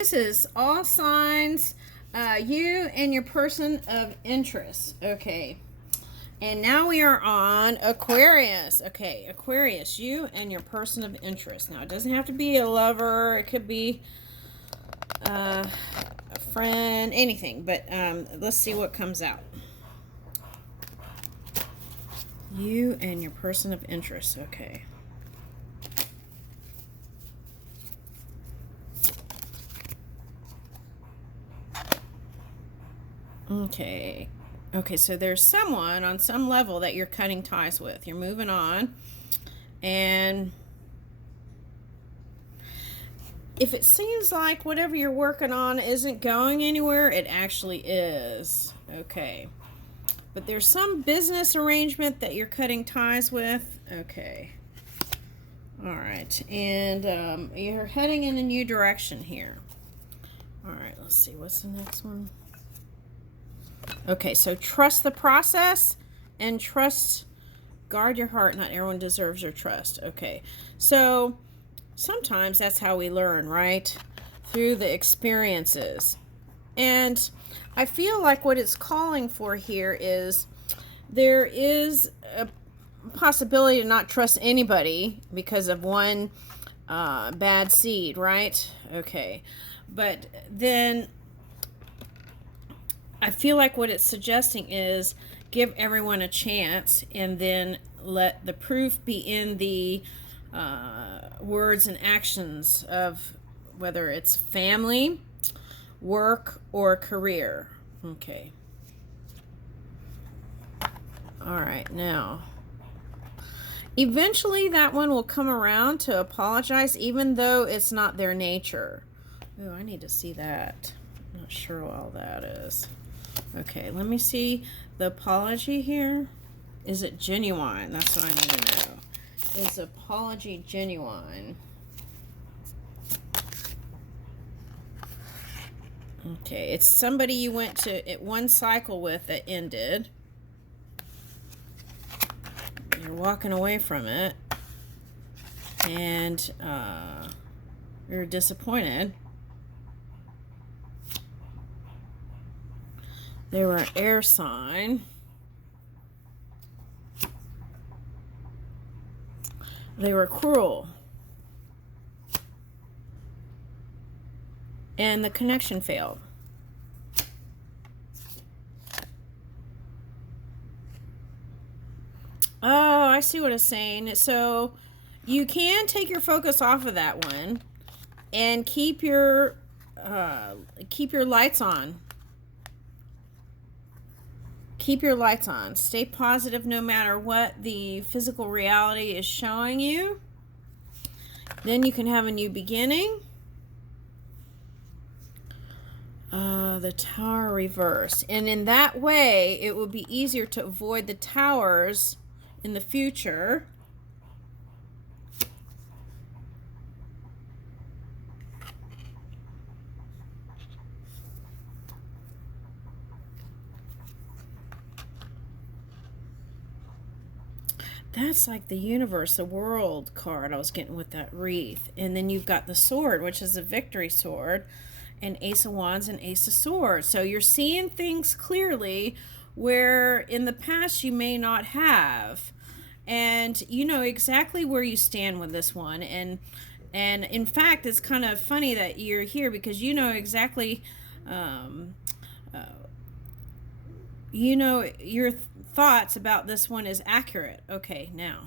This is all signs, you and your person of interest. Okay. And now we are on Aquarius. Okay, Aquarius, you and your person of interest. Now, it doesn't have to be a lover. It could be a friend, anything. But let's see what comes out. You and your person of interest. Okay. Okay. Okay, so there's someone on some level that you're cutting ties with. You're moving on. And if it seems like whatever you're working on isn't going anywhere, it actually is. Okay. But there's some business arrangement that you're cutting ties with. Okay. All right. And you're heading in a new direction here. All right, let's see. What's the next one? Okay, so trust the process and guard your heart. Not everyone deserves your trust. Okay, so sometimes that's how we learn, right? Through the experiences. And I feel like what it's calling for here is there is a possibility to not trust anybody because of one bad seed, right? Okay, but then I feel like what it's suggesting is give everyone a chance and then let the proof be in the words and actions of whether it's family, work, or career. Okay. All right, now. Eventually that one will come around to apologize even though it's not their nature. Oh, I need to see that. I'm not sure what all that is. Okay, let me see the apology here. Is it genuine? That's what I need to know. Is the apology genuine? Okay, it's somebody you went to one cycle with that ended. You're walking away from it. And you're disappointed. They were an air sign. They were cruel. And the connection failed. Oh, I see what it's saying. So you can take your focus off of that one and keep your lights on. Keep your lights on. Stay positive no matter what the physical reality is showing you. Then you can have a new beginning. The Tower reversed. And in that way, it will be easier to avoid the towers in the future. That's like the universe, the world card I was getting with that wreath. And then you've got the sword, which is a victory sword, and Ace of Wands and Ace of Swords. So you're seeing things clearly where in the past you may not have. And you know exactly where you stand with this one. And in fact, it's kind of funny that you're here because you know exactly, you know, your thoughts about this one is accurate. Okay, now.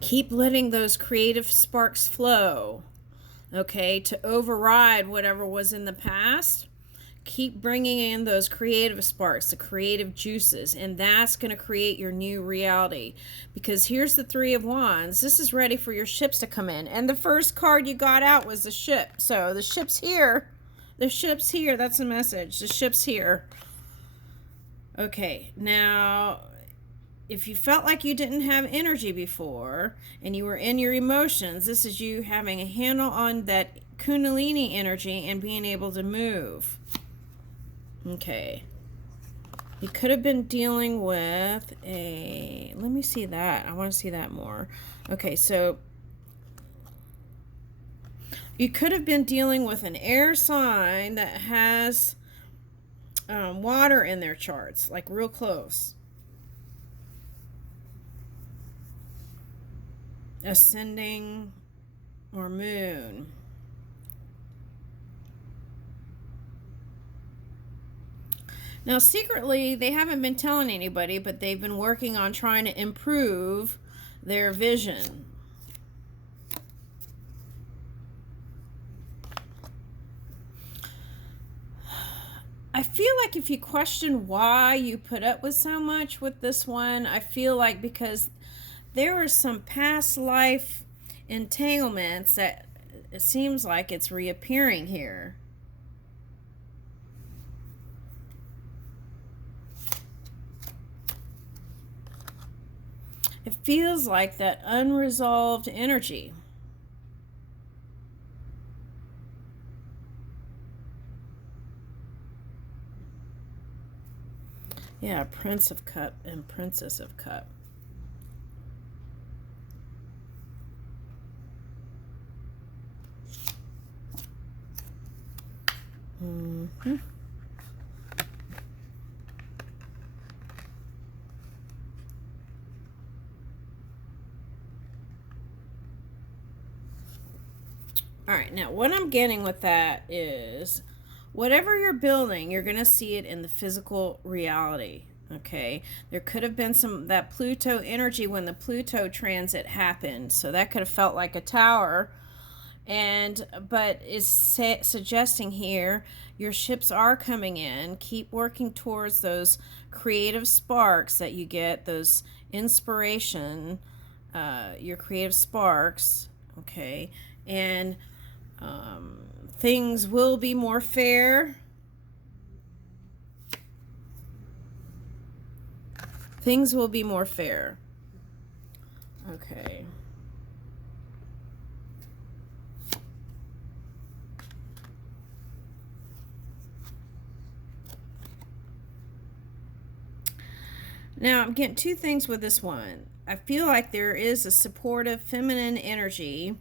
Keep letting those creative sparks flow, okay, to override whatever was in the past. Keep bringing in those creative sparks, the creative juices, and that's going to create your new reality. Because here's the Three of Wands. This is ready for your ships to come in. And the first card you got out was the ship. So the ship's here. The ship's here. That's the message. The ship's here. Okay, now, if you felt like you didn't have energy before and you were in your emotions, this is you having a handle on that Kundalini energy and being able to move. Okay. You could have been dealing with a, let me see that. I want to see that more. Okay, so you could have been dealing with an air sign that has water in their charts, like real close. Ascending or moon. Now, secretly, they haven't been telling anybody, but they've been working on trying to improve their vision. I feel like if you question why you put up with so much with this one, I feel like because there are some past life entanglements that it seems like it's reappearing here. It feels like that unresolved energy. Yeah, Prince of Cup and Princess of Cup. Mm-hmm. All right, now what I'm getting with that is whatever you're building, you're going to see it in the physical reality. Okay, there could have been some that Pluto energy when the Pluto transit happened, so that could have felt like a tower. But is suggesting here your ships are coming in. Keep working towards those creative sparks that you get, those inspiration, your creative sparks. Okay, and things will be more fair. Things will be more fair. Okay. Now, I'm getting two things with this one. I feel like there is a supportive feminine energy,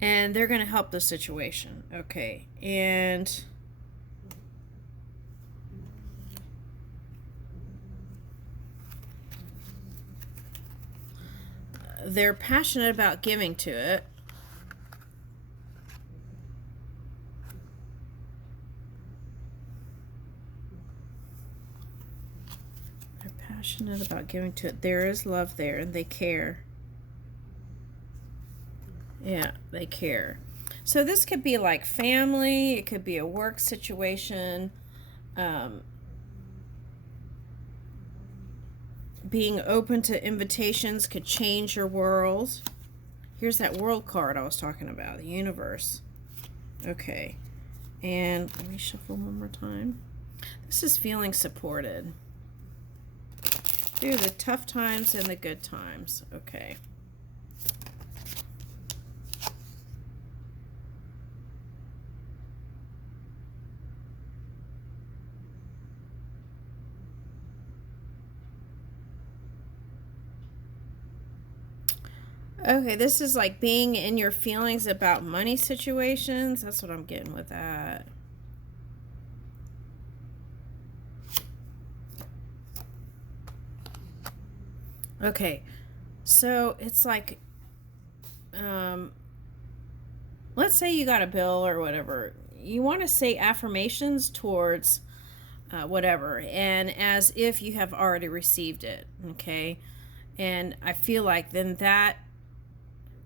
and they're going to help the situation. Okay. And they're passionate about giving to it. They're passionate about giving to it. There is love there, and they care. Yeah, they care. So this could be like family. It could be a work situation. Being open to invitations could change your world. Here's that world card I was talking about, the universe. Okay. And let me shuffle one more time. This is feeling supported through the tough times and the good times. Okay. Okay, this is like being in your feelings about money situations. That's what I'm getting with that. Okay, so it's like, let's say you got a bill or whatever. You want to say affirmations towards whatever, and as if you have already received it. Okay, and I feel like then that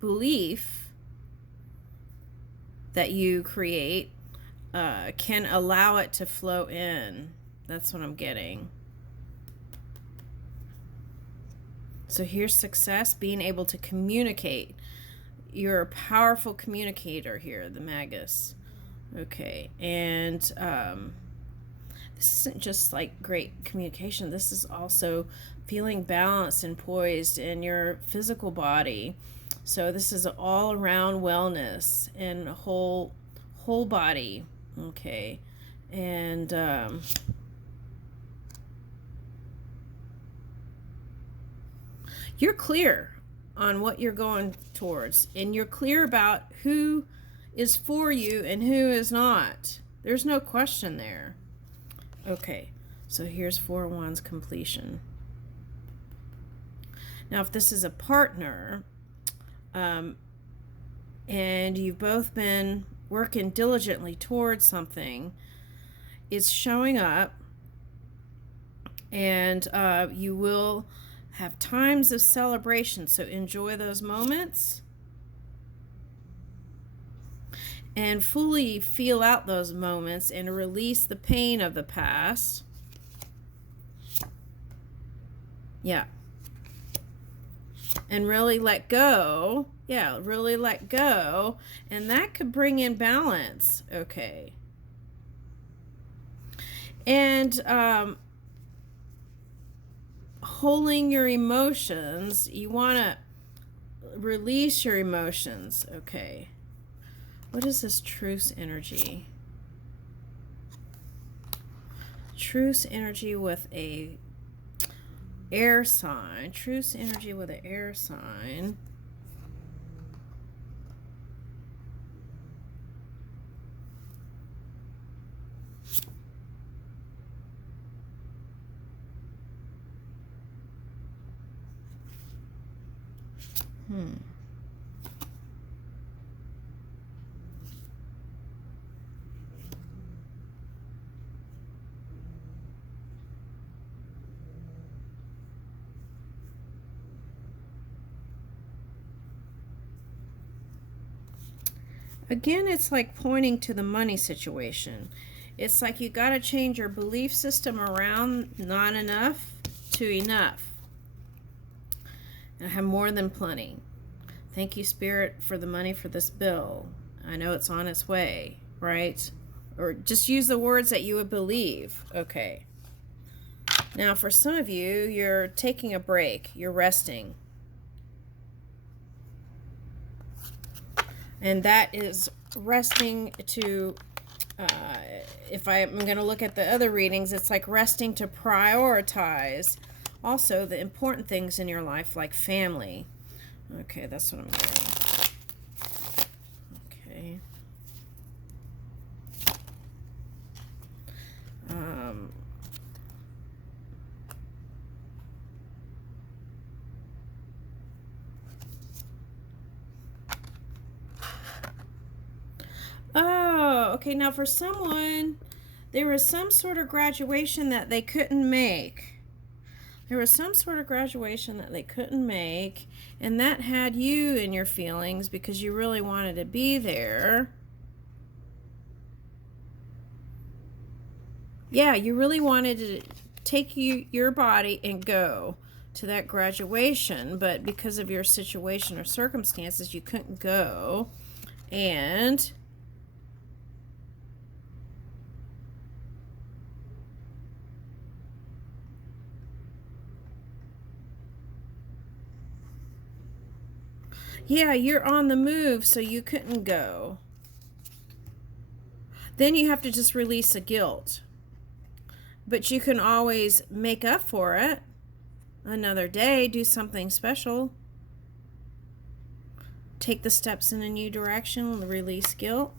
belief that you create can allow it to flow in. That's what I'm getting. So here's success, being able to communicate. You're a powerful communicator here, the Magus. Okay, and this isn't just like great communication. This is also feeling balanced and poised in your physical body. So this is all around wellness and whole body. Okay, and You're clear on what you're going towards, and you're clear about who is for you and who is not. There's no question there. Okay, so here's Four of Wands completion. Now, if this is a partner, and you've both been working diligently towards something, it's showing up, and you will have times of celebration, so enjoy those moments and fully feel out those moments and release the pain of the past. Yeah. And really let go. Yeah, really let go. And that could bring in balance. Okay. And holding your emotions, you want to release your emotions. Okay. What is this truce energy? Truce energy with a air sign. Truce energy with an air sign. Again, it's like pointing to the money situation. It's like you got to change your belief system around not enough to enough. And I have more than plenty. Thank you, Spirit, for the money for this bill. I know it's on its way, right? Or just use the words that you would believe. Okay. Now, for some of you, you're taking a break. You're resting. And that is resting to, if I'm going to look at the other readings, it's like resting to prioritize also the important things in your life, like family. Okay, that's what I'm doing. Okay. Oh, okay. Now for someone, there was some sort of graduation that they couldn't make. There was some sort of graduation that they couldn't make, and that had you in your feelings because you really wanted to be there. Yeah, you really wanted to take your body and go to that graduation, but because of your situation or circumstances, you couldn't go. And yeah, you're on the move, so you couldn't go. Then you have to just release the guilt. But you can always make up for it another day, do something special. Take the steps in a new direction, release guilt.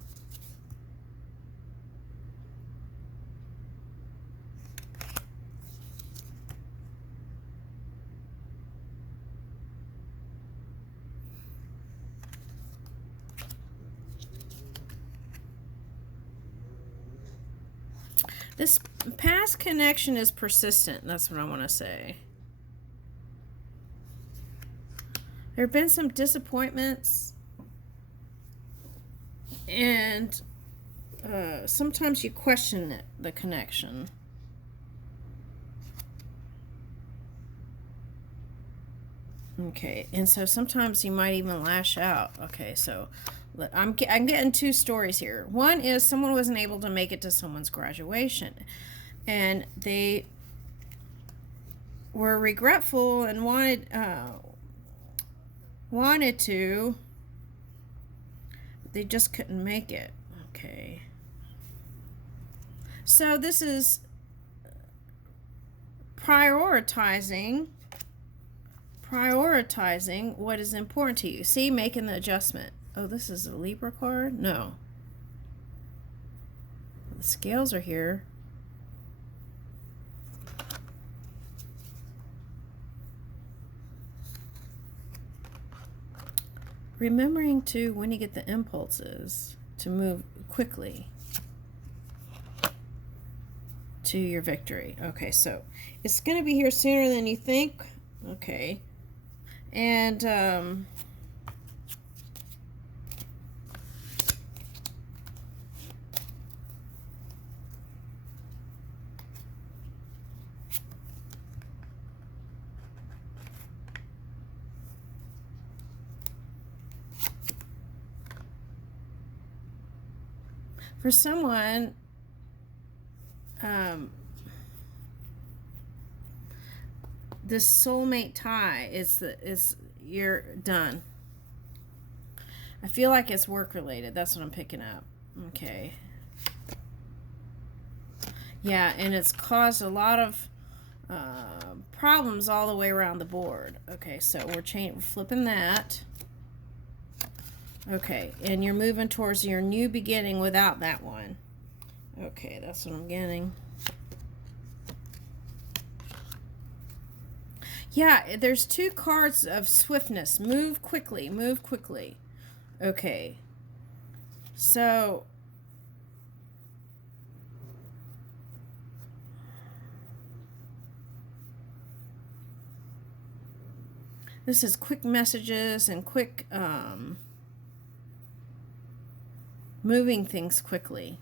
This past connection is persistent. That's what I want to say. There have been some disappointments. And sometimes you question the connection. Okay, and so sometimes you might even lash out. Okay, so I'm getting two stories here. One is someone wasn't able to make it to someone's graduation, and they were regretful and wanted to, but they just couldn't make it. Okay, so this is prioritizing what is important to you. See, making the adjustment. Oh, this is a Libra card? No. The scales are here. Remembering to, when you get the impulses, to move quickly to your victory. Okay, so it's going to be here sooner than you think. Okay. And for someone, this soulmate tie is you're done. I feel like it's work related. That's what I'm picking up. Okay. Yeah, and it's caused a lot of problems all the way around the board. Okay, so we're flipping that. Okay, and you're moving towards your new beginning without that one. Okay, that's what I'm getting. Yeah, there's two cards of swiftness. Move quickly, move quickly. Okay. So this is quick messages and quick moving things quickly.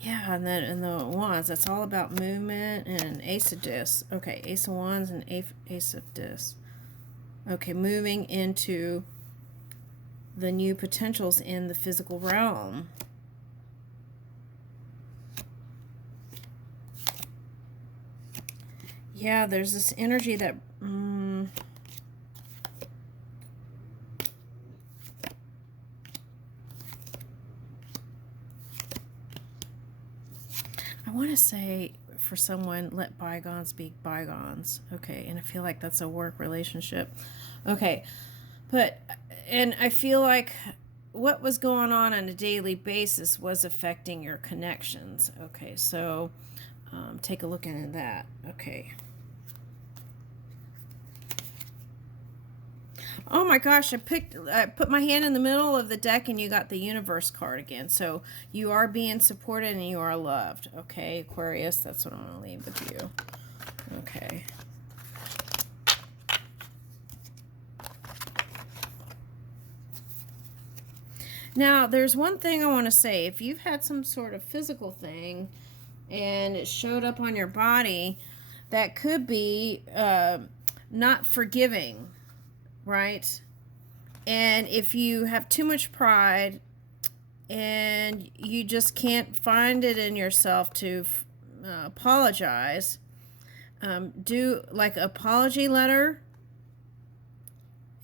Yeah, and then in the wands, that's all about movement and ace of discs. Okay, ace of wands and ace of discs. Okay, moving into the new potentials in the physical realm. Yeah, there's this energy that I want to say, for someone, let bygones be bygones. Okay, and I feel like that's a work relationship. Okay, and I feel like what was going on a daily basis was affecting your connections. Okay, so take a look into that. Okay. Oh my gosh, I put my hand in the middle of the deck and you got the universe card again. So you are being supported and you are loved. Okay, Aquarius, that's what I'm going to leave with you. Okay. Now, there's one thing I want to say. If you've had some sort of physical thing and it showed up on your body, that could be not forgiving. Right? And if you have too much pride and you just can't find it in yourself to apologize, do like an apology letter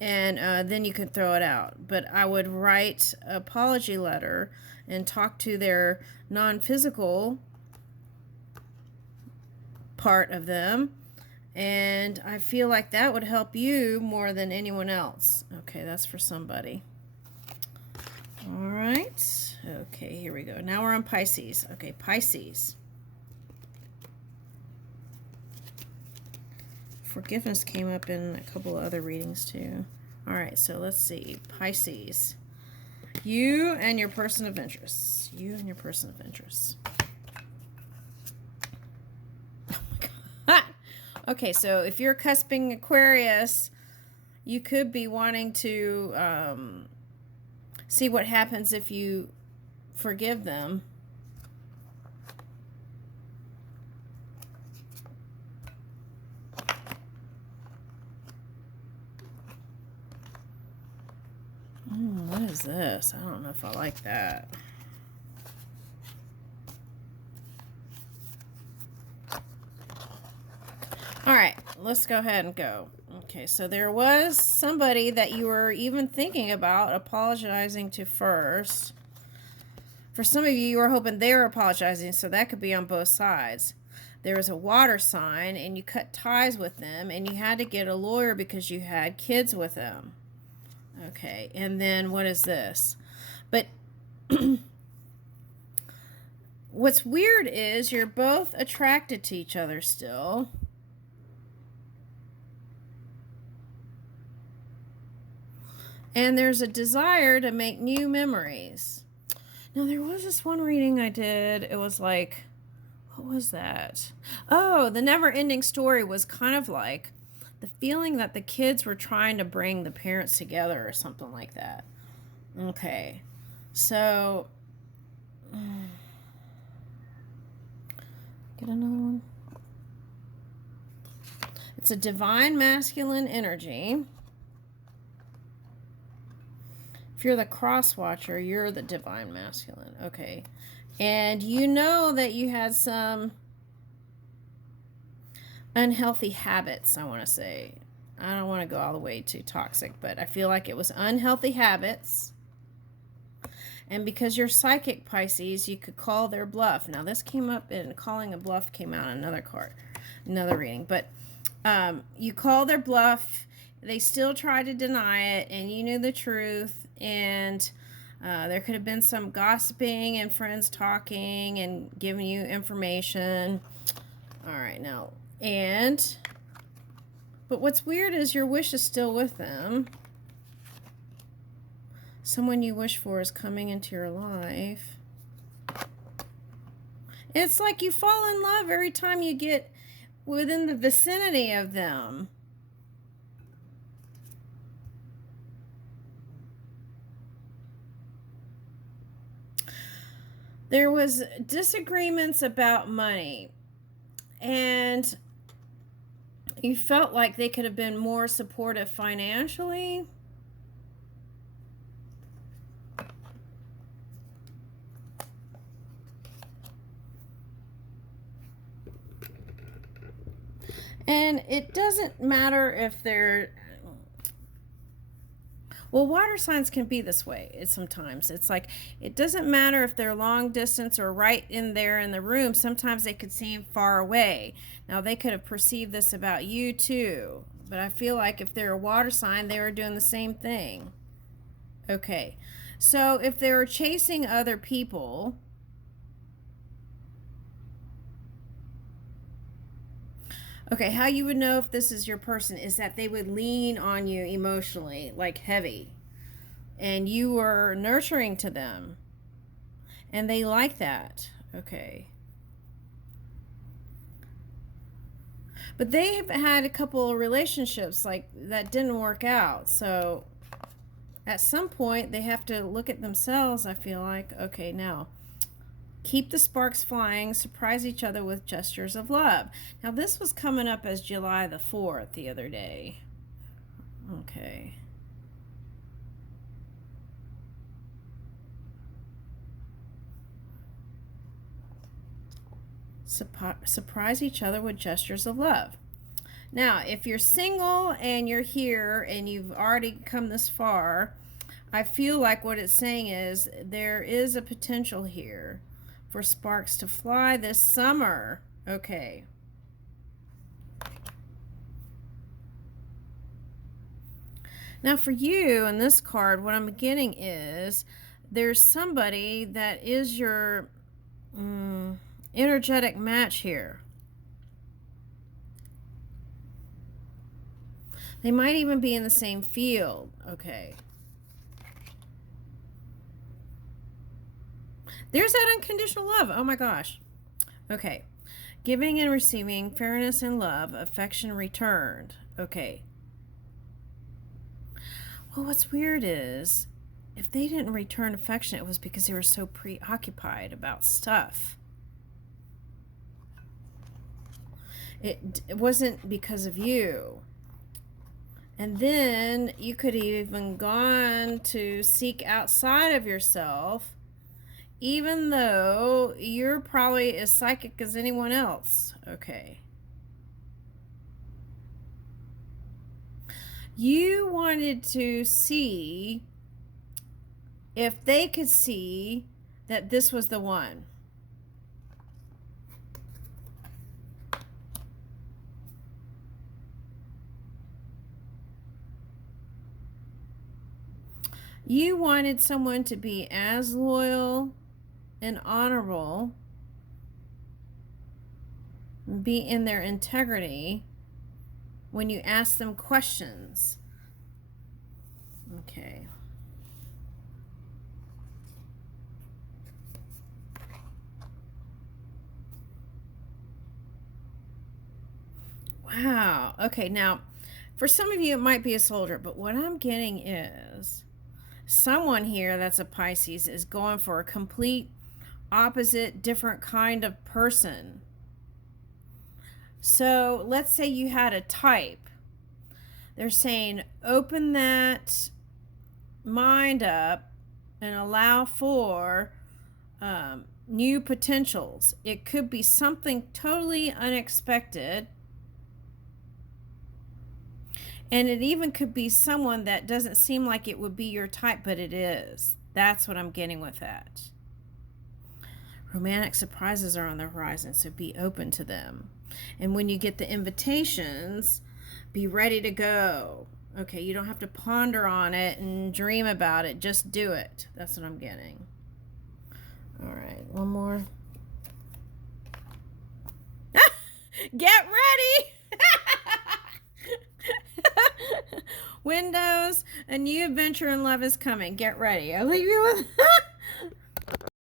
and then you can throw it out. But I would write an apology letter and talk to their non-physical part of them. And I feel like that would help you more than anyone else. Okay, that's for somebody. All right. Okay, here we go. Now we're on Pisces. Okay, Pisces. Forgiveness came up in a couple of other readings too. All right, so let's see. Pisces. You and your person of interest. You and your person of interest. Okay, so if you're cusping Aquarius, you could be wanting to see what happens if you forgive them. What is this? I don't know if I like that. All right, let's go ahead and go. Okay, so there was somebody that you were even thinking about apologizing to first. For some of you, you were hoping they were apologizing, so that could be on both sides. there was a water sign and you cut ties with them and you had to get a lawyer because you had kids with them. Okay, and then what is this? But what's weird is you're both attracted to each other still. And there's a desire to make new memories. Now, there was this one reading I did. It was like, what was that? Oh, the never-ending story was kind of like the feeling that the kids were trying to bring the parents together or something like that. Okay. So, get another one. It's a divine masculine energy. If you're the cross watcher, you're the divine masculine. Okay. And you know that you had some unhealthy habits, I want to say. I don't want to go all the way to toxic, but I feel like it was unhealthy habits. And because you're psychic, Pisces, you could call their bluff. Now, this came up in calling a bluff came out in another card, another reading. But you call their bluff. They still try to deny it, and you knew the truth. And there could have been some gossiping and friends talking and giving you information. All right, now. But what's weird is your wish is still with them. Someone you wish for is coming into your life. It's like you fall in love every time you get within the vicinity of them. There was disagreements about money, and you felt like they could have been more supportive financially. And it doesn't matter if they're... Well, water signs can be this way sometimes. It's like, it doesn't matter if they're long distance or right in there in the room. Sometimes they could seem far away. Now, they could have perceived this about you too. But I feel like if they're a water sign, they were doing the same thing. Okay. So if they were chasing other people... Okay, how you would know if this is your person is that they would lean on you emotionally, like heavy. And you were nurturing to them. And they like that. Okay. But they have had a couple of relationships like that didn't work out. So at some point they have to look at themselves, I feel like. Okay, now... Keep the sparks flying, surprise each other with gestures of love. Now, this was coming up as July the 4th the other day. Okay. Surprise each other with gestures of love. Now, if you're single and you're here and you've already come this far, I feel like what it's saying is there is a potential here for sparks to fly this summer. Okay. Now for you in this card, what I'm getting is there's somebody that is your energetic match here. They might even be in the same field. Okay. There's that unconditional love. Oh my gosh. Okay. Giving and receiving, fairness and love, affection returned. Okay. Well, what's weird is if they didn't return affection, it was because they were so preoccupied about stuff. It wasn't because of you. And then you could have even gone to seek outside of yourself, even though you're probably as psychic as anyone else. Okay. You wanted to see if they could see that this was the one. You wanted someone to be as loyal and honorable, be in their integrity when you ask them questions. Okay. Wow. Okay, now, for some of you, it might be a soldier, but what I'm getting is someone here that's a Pisces is going for a complete opposite, different kind of person. So let's say you had a type. They're saying open that mind up and allow for new potentials. It could be something totally unexpected. And it even could be someone that doesn't seem like it would be your type, but it is. That's what I'm getting with that. Romantic surprises are on the horizon, so be open to them. And when you get the invitations, be ready to go. Okay, you don't have to ponder on it and dream about it. Just do it. That's what I'm getting. All right, one more. Get ready! Windows, a new adventure in love is coming. Get ready. I'll leave you with